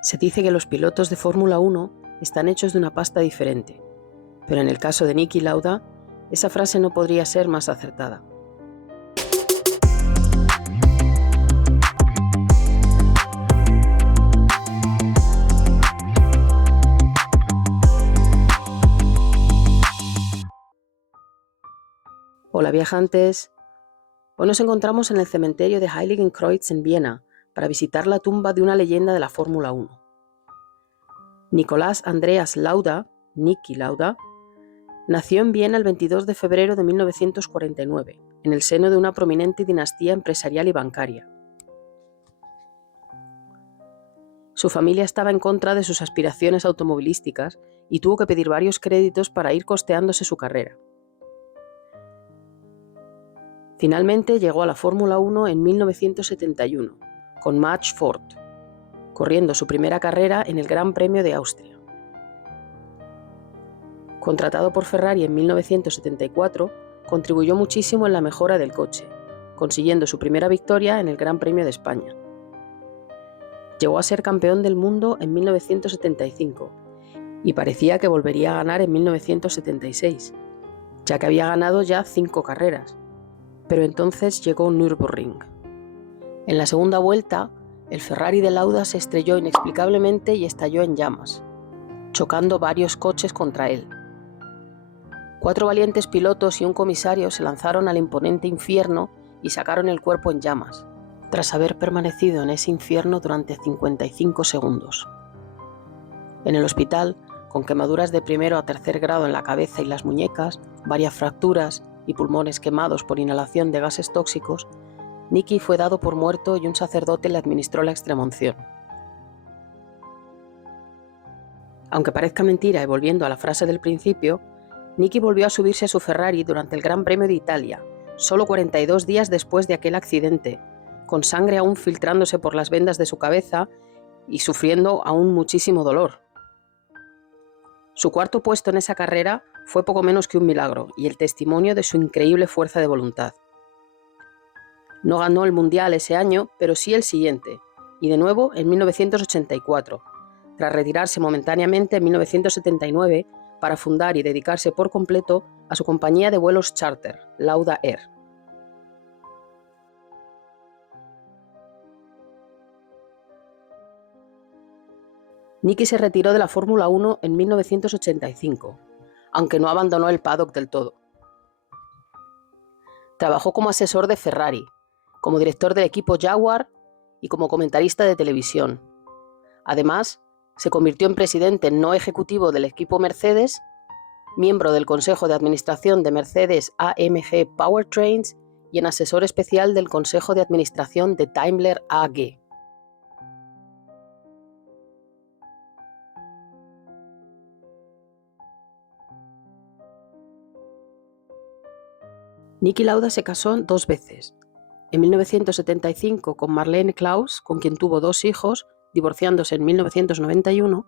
Se dice que los pilotos de Fórmula 1 están hechos de una pasta diferente, pero en el caso de Niki Lauda, esa frase no podría ser más acertada. Hola viajantes, hoy nos encontramos en el cementerio de Heiligenkreuz en Viena para visitar la tumba de una leyenda de la Fórmula 1. Nicolás Andreas Lauda, Niki Lauda, nació en Viena el 22 de febrero de 1949, en el seno de una prominente dinastía empresarial y bancaria. Su familia estaba en contra de sus aspiraciones automovilísticas y tuvo que pedir varios créditos para ir costeándose su carrera. Finalmente llegó a la Fórmula 1 en 1971, con Max Ford, corriendo su primera carrera en el Gran Premio de Austria. Contratado por Ferrari en 1974, contribuyó muchísimo en la mejora del coche, consiguiendo su primera victoria en el Gran Premio de España. Llegó a ser campeón del mundo en 1975 y parecía que volvería a ganar en 1976, ya que había ganado ya 5 carreras. Pero entonces llegó Nürburgring. En la segunda vuelta, el Ferrari de Lauda se estrelló inexplicablemente y estalló en llamas, chocando varios coches contra él. 4 valientes pilotos y un comisario se lanzaron al imponente infierno y sacaron el cuerpo en llamas, tras haber permanecido en ese infierno durante 55 segundos. En el hospital, con quemaduras de 1er a 3er grado en la cabeza y las muñecas, varias fracturas y pulmones quemados por inhalación de gases tóxicos, Niki fue dado por muerto y un sacerdote le administró la extremunción. Aunque parezca mentira y volviendo a la frase del principio, Niki volvió a subirse a su Ferrari durante el Gran Premio de Italia, solo 42 días después de aquel accidente, con sangre aún filtrándose por las vendas de su cabeza y sufriendo aún muchísimo dolor. Su cuarto puesto en esa carrera fue poco menos que un milagro y el testimonio de su increíble fuerza de voluntad. No ganó el Mundial ese año, pero sí el siguiente, y de nuevo en 1984, tras retirarse momentáneamente en 1979 para fundar y dedicarse por completo a su compañía de vuelos charter, Lauda Air. Niki se retiró de la Fórmula 1 en 1985, aunque no abandonó el paddock del todo. Trabajó como asesor de Ferrari, como director del equipo Jaguar y como comentarista de televisión. Además, se convirtió en presidente no ejecutivo del equipo Mercedes, miembro del Consejo de Administración de Mercedes-AMG Powertrains y en asesor especial del Consejo de Administración de Daimler AG. Niki Lauda se casó 2 veces, en 1975 con Marlene Klaus, con quien tuvo 2 hijos, divorciándose en 1991,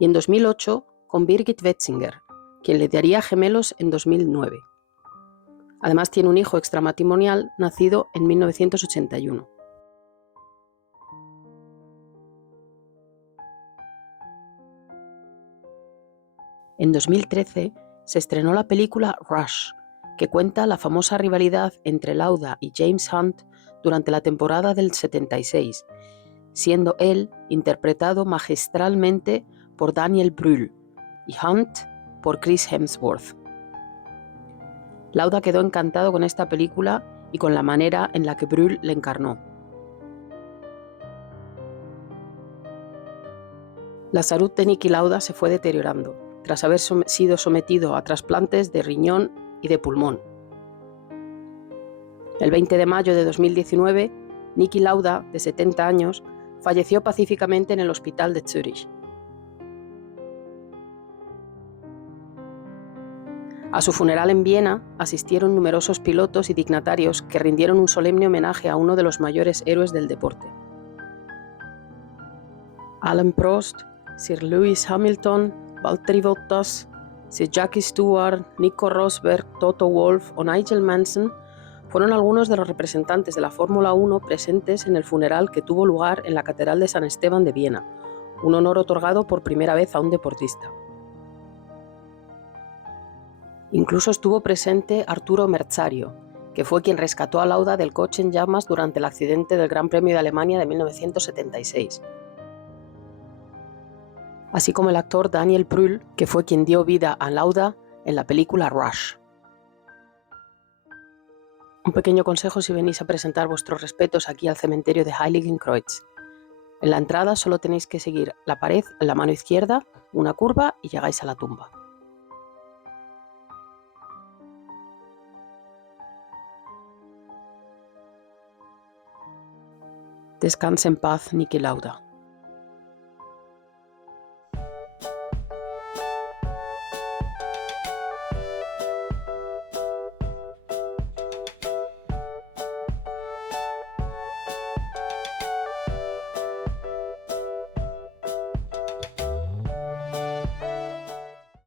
y en 2008 con Birgit Wetzinger, quien le daría gemelos en 2009. Además tiene un hijo extramatrimonial nacido en 1981. En 2013 se estrenó la película Rush, que cuenta la famosa rivalidad entre Lauda y James Hunt durante la temporada del 76, siendo él interpretado magistralmente por Daniel Brühl y Hunt por Chris Hemsworth. Lauda quedó encantado con esta película y con la manera en la que Brühl le encarnó. La salud de Niki Lauda se fue deteriorando, tras haber sido sometido a trasplantes de riñón y de pulmón. El 20 de mayo de 2019, Niki Lauda, de 70 años, falleció pacíficamente en el hospital de Zúrich. A su funeral en Viena asistieron numerosos pilotos y dignatarios que rindieron un solemne homenaje a uno de los mayores héroes del deporte. Alain Prost, Sir Lewis Hamilton, Valtteri Bottas, Sir Jackie Stewart, Nico Rosberg, Toto Wolff o Nigel Mansell fueron algunos de los representantes de la Fórmula 1 presentes en el funeral que tuvo lugar en la Catedral de San Esteban de Viena, un honor otorgado por primera vez a un deportista. Incluso estuvo presente Arturo Merzario, que fue quien rescató a Lauda del coche en llamas durante el accidente del Gran Premio de Alemania de 1976. Así como el actor Daniel Brühl, que fue quien dio vida a Lauda en la película Rush. Un pequeño consejo si venís a presentar vuestros respetos aquí al cementerio de Heiligenkreuz. En la entrada solo tenéis que seguir la pared en la mano izquierda, una curva y llegáis a la tumba. Descansa en paz, Niki Lauda.